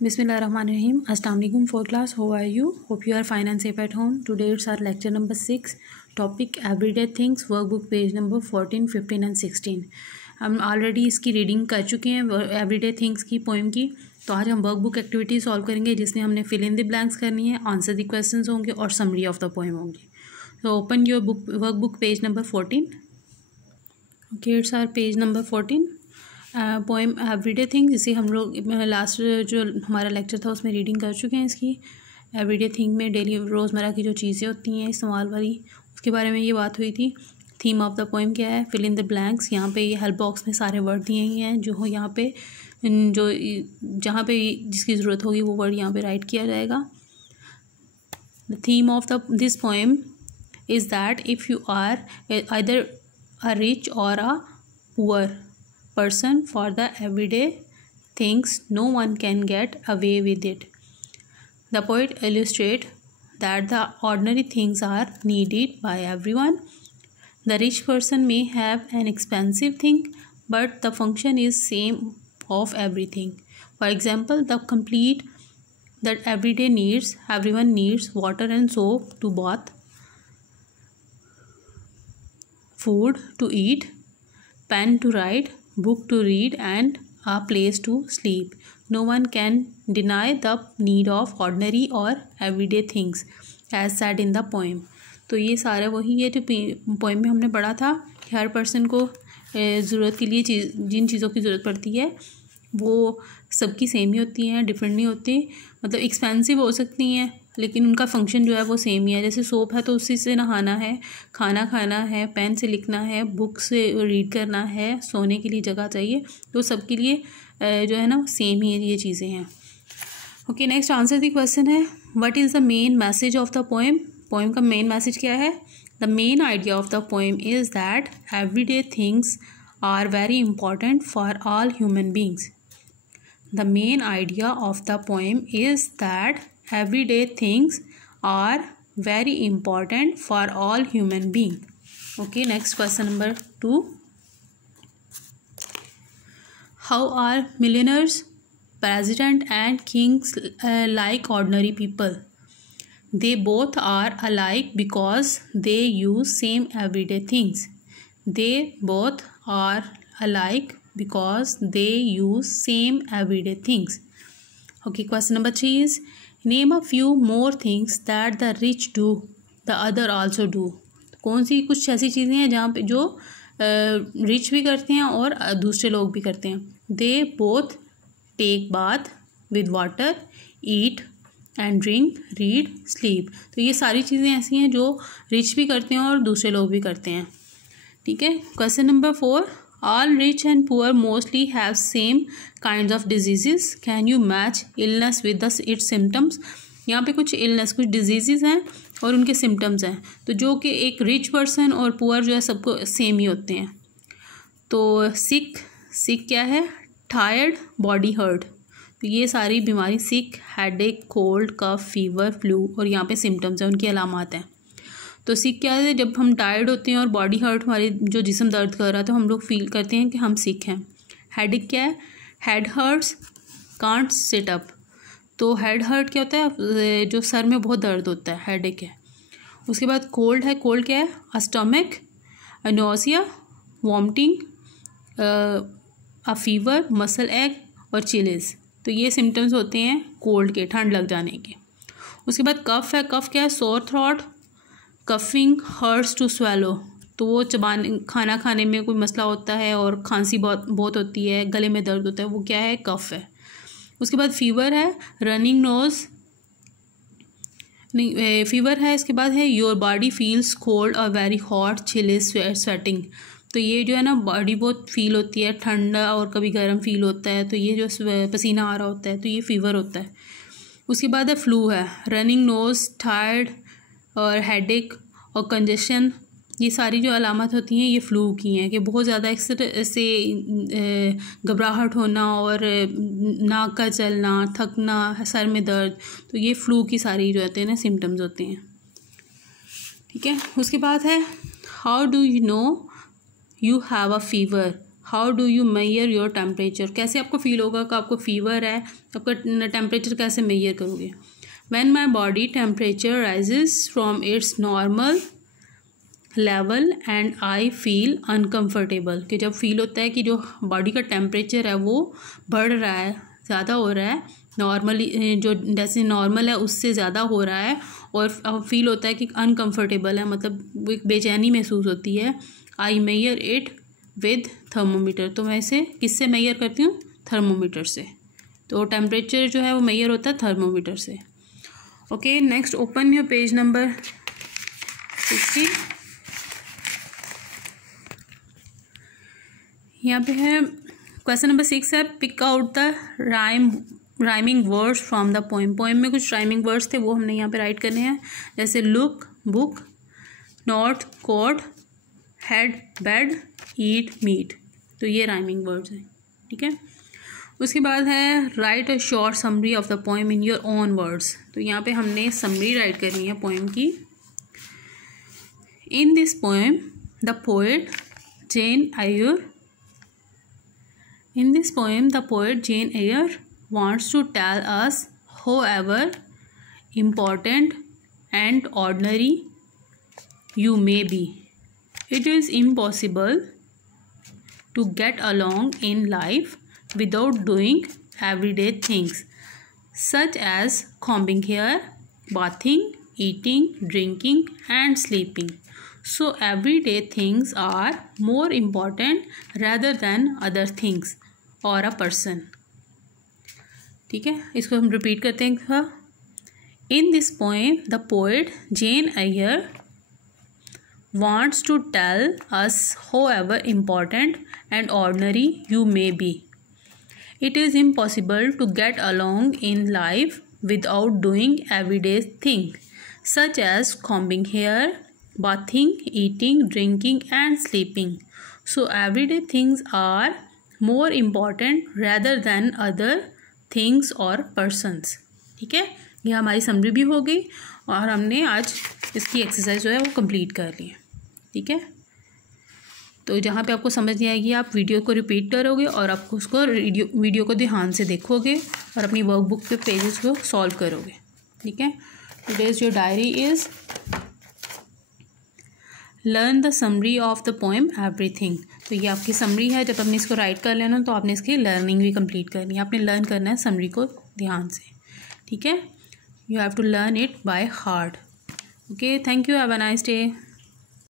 Bismillahirrahmanirrahim. Assalamu alaikum for class. How are you? Hope you are fine and safe at home. Today it's our lecture number 6. Topic everyday things. Workbook page number 14, 15 and 16. हम already इसकी reading कर चुके हैं everyday things की poem की. तो आज हम वर्कबुक एक्टिविटी सॉल्व करेंगे जिसमें हमने फिल इन द ब्लैंक्स करनी है, आंसर द क्वेश्चंस होंगे और समरी ऑफ द पोएम होंगी. तो open your book workbook page number 14. Okay, it's our page number 14. Poem everyday thing, जिसे हम लोग लास्ट जो हमारा लेक्चर था उसमें रीडिंग कर चुके हैं. इसकी एवरीडे थिंग में डेली रोज़मर्रा की जो चीज़ें होती हैं इस्तेमाल वाली, उसके बारे में ये बात हुई थी. थीम ऑफ द पोएम क्या है? Fill in the blanks. यहाँ पे ये हेल्प बॉक्स में सारे वर्ड दिए ही हैं जो यहाँ पे जो जहाँ पे जिसकी ज़रूरत होगी वो वर्ड यहाँ पे राइट किया जाएगा. The theme of the this poem is that if you are either a rich or a poor person for the everyday things, no one can get away with it. The poet illustrates that the ordinary things are needed by everyone. The rich person may have an expensive thing, but the function is same of everything. For example, the complete that everyday needs, everyone needs water and soap to bath, food to eat, pen to write, book to read and a place to sleep. No one can deny the need of ordinary or everyday things as said in the poem. तो ये सारा वही है जो poem में हमने पढ़ा था कि हर पर्सन को ज़रूरत के लिए जिन चीज़ों की ज़रूरत पड़ती है वो सबकी सेम ही होती हैं, डिफरेंट नहीं होती. मतलब एक्सपेंसिव हो सकती हैं लेकिन उनका फंक्शन जो है वो सेम ही है. जैसे सोप है तो उसी से नहाना है, खाना खाना है, पेन से लिखना है, बुक से रीड करना है, सोने के लिए जगह चाहिए. तो सबके लिए जो है ना सेम ही ये चीज़ें हैं. ओके, नेक्स्ट आंसर द क्वेश्चन है what is the main message of the poem. Poem का मेन मैसेज क्या है? The main idea of the poem is that everyday things are very important for all human beings. The main idea of the poem is that everyday things are very important for all human beings. Okay, next question number 2. How are millionaires, president and kings like ordinary people? They both are alike because they use same everyday things. They both are alike because they use same everyday things. Okay, question number 3 is name a few more things that the rich do the other also do. कौन सी कुछ ऐसी चीज़ें हैं जहाँ पे जो rich भी करते हैं और दूसरे लोग भी करते हैं. They both take bath with water, eat and drink, read, sleep. तो ये सारी चीज़ें ऐसी हैं जो रिच भी करते हैं और दूसरे लोग भी करते हैं. ठीक है. Question number 4. All rich and poor mostly have same kinds of diseases. Can you match illness with its symptoms? यहाँ पे कुछ illness, कुछ diseases हैं और उनके symptoms हैं. तो जो कि एक rich person और poor जो है सबको सेम ही होते हैं. तो sick क्या है? Tired, body hurt. तो ये सारी बीमारी sick, headache, cold, cough, fever, flu और यहाँ पे symptoms हैं, उनकी अलामात हैं. तो सिक क्या है? जब हम टायर्ड होते हैं और बॉडी हर्ट, हमारे जो जिस्म दर्द कर रहा है तो हम लोग फील करते हैं कि हम सिक हैं. हेडेक क्या है? Head hurts, can't sit up. तो हेड हर्ट क्या होता है? जो सर में बहुत दर्द होता है, हेडेक है. उसके बाद कोल्ड है. कोल्ड क्या है? Stomach, nausea, vomiting, fever, muscle एक और चिलीज. तो ये सिम्टम्स होते हैं कोल्ड के, ठंड लग जाने के. उसके बाद कफ है. कफ क्या है? सोर throat, coughing, hertz to swallow. तो वो खाना खाने में कोई मसला होता है और खांसी बहुत होती है, गले में दर्द होता है, वो क्या है? कफ है. उसके बाद फीवर है. रनिंग नोज, नहीं फीवर है. इसके बाद है योर बॉडी फील्स कोल्ड और वेरी हॉट, चिली, स्वेटिंग. तो ये जो है ना बॉडी बहुत फील होती है, ठंडा और कभी गर्म फील होता है. तो ये जो पसीना आ रहा होता है तो ये फीवर होता है. उसके बाद है फ्लू है. रनिंग नोज, टायर्ड और हेडेक और कंजेशन. ये सारी जो अलामत होती हैं ये फ्लू की हैं कि बहुत ज़्यादा से घबराहट होना और नाक का चलना, थकना, सर में दर्द. तो ये फ्लू की सारी जो होते हैं ना सिम्टम्स होते हैं. ठीक है. उसके बाद है how do you know you have a fever. How do you major your temperature, कैसे आपको फील होगा कि आपको फीवर है, आपका टेम्परेचर कैसे मेजर करोगे। When my body temperature rises from its normal level and I feel uncomfortable, कि जब फील होता है कि जो बॉडी का टेम्परेचर है वो बढ़ रहा है, ज़्यादा हो रहा है, नॉर्मली जो जैसे नॉर्मल है उससे ज़्यादा हो रहा है, और फील होता है कि अनकम्फर्टेबल है, मतलब एक बेचैनी महसूस होती है। आई मेजर इट विद थर्मोमीटर, तो मैं इसे किससे मेजर करती हूँ, थर्मोमीटर से। तो टेम्परेचर जो है वो मेजर होता है थर्मोमीटर से। Okay, next open your page number 60। यहाँ पे है क्वेश्चन नंबर 6 है, pick out the rhyming words from the poem. Poem में कुछ राइमिंग वर्ड्स थे वो हमने यहाँ पे राइट करने हैं, जैसे look book, not coat, head bed, eat meat, तो ये राइमिंग वर्ड्स हैं, ठीक है। उसके बाद है right a short summary of the poem in your own words, तो यहाँ पे हमने समरी राइट करनी है पोएम की। In this poem the poet Jane Eyre In this poem, the poet Jane Eyre wants to tell us, however important and ordinary you may be, it is impossible to get along in life without doing everyday things such as combing hair, bathing, eating, drinking, and sleeping. So everyday things are more important rather than other things or a person. ठीक है, इसको हम repeat करते हैं। In this poem the poet Jane Eyre wants to tell us, however important and ordinary you may be, it is impossible to get along in life without doing everyday things such as combing hair, bathing, eating, drinking, and sleeping. So everyday things are more important rather than other things or persons. ठीक है, ये हमारी summary भी हो गई और हमने आज इसकी एक्सरसाइज जो है वो कंप्लीट कर ली है, ठीक है। तो जहाँ पे आपको समझ नहीं आएगी आप वीडियो को रिपीट करोगे और आपको उसको वीडियो को ध्यान से देखोगे और अपनी वर्कबुक पे पेजेस को सॉल्व करोगे, ठीक है। Today's your diary is learn the summary of the poem everything, तो ये आपकी समरी है। जब आपने इसको राइट कर लेना तो आपने इसकी लर्निंग भी कंप्लीट करनी है, आपने लर्न करना है समरी को ध्यान से, ठीक है। You have to learn it by heart. Okay, thank you, have a nice day.